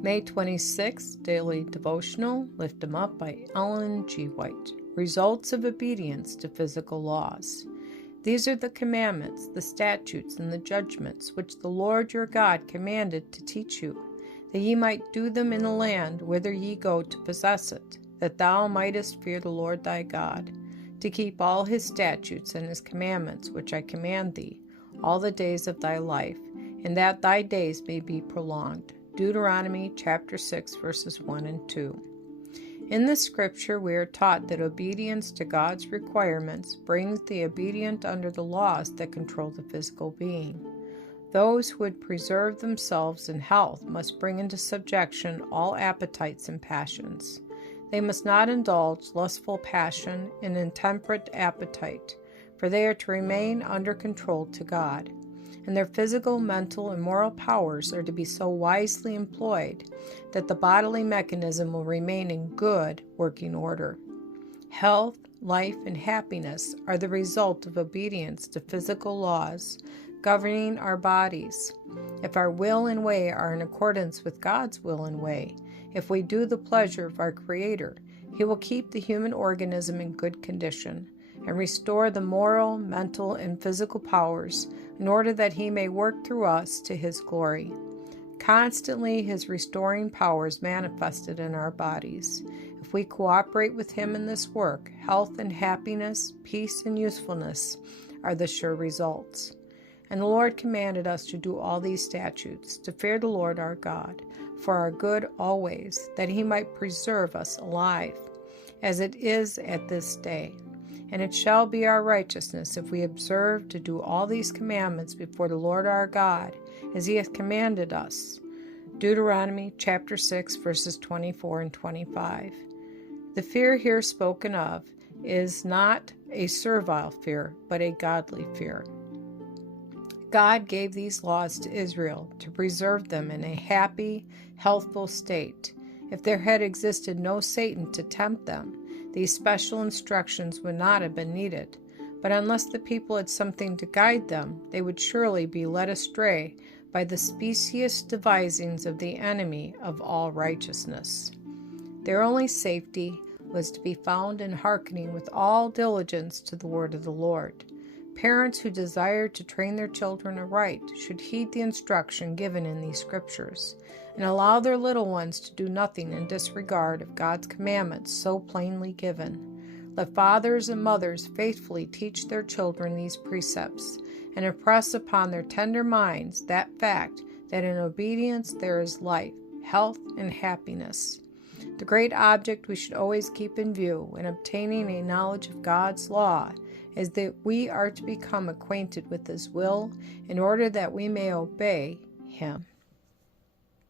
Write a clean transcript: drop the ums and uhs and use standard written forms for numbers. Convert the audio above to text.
May 26, Daily Devotional, Lift 'em Up by Ellen G. White. Results of obedience to physical laws. These are the commandments, the statutes, and the judgments which the Lord your God commanded to teach you, that ye might do them in the land whither ye go to possess it, that thou mightest fear the Lord thy God, to keep all his statutes and his commandments which I command thee, all the days of thy life, and that thy days may be prolonged. Deuteronomy chapter 6, verses 1 and 2. In this scripture, we are taught that obedience to God's requirements brings the obedient under the laws that control the physical being. Those who would preserve themselves in health must bring into subjection all appetites and passions. They must not indulge lustful passion and intemperate appetite, for they are to remain under control to God. And their physical, mental, and moral powers are to be so wisely employed that the bodily mechanism will remain in good working order. Health, life, and happiness are the result of obedience to physical laws governing our bodies. If our will and way are in accordance with God's will and way, if we do the pleasure of our Creator, He will keep the human organism in good condition and restore the moral, mental, and physical powers in order that He may work through us to His glory. Constantly, His restoring powers manifested in our bodies. If we cooperate with Him in this work, health and happiness, peace and usefulness are the sure results. And the Lord commanded us to do all these statutes, to fear the Lord our God, for our good always, that He might preserve us alive, as it is at this day. And it shall be our righteousness if we observe to do all these commandments before the Lord our God, as He hath commanded us. Deuteronomy chapter 6, verses 24 and 25. The fear here spoken of is not a servile fear, but a godly fear. God gave these laws to Israel to preserve them in a happy, healthful state. If there had existed no Satan to tempt them, these special instructions would not have been needed. But unless the people had something to guide them, they would surely be led astray by the specious devisings of the enemy of all righteousness. Their only safety was to be found in hearkening with all diligence to the word of the Lord. Parents who desire to train their children aright should heed the instruction given in these scriptures, and allow their little ones to do nothing in disregard of God's commandments so plainly given. Let fathers and mothers faithfully teach their children these precepts, and impress upon their tender minds that fact that in obedience there is life, health, and happiness. The great object we should always keep in view in obtaining a knowledge of God's law is that we are to become acquainted with His will in order that we may obey Him.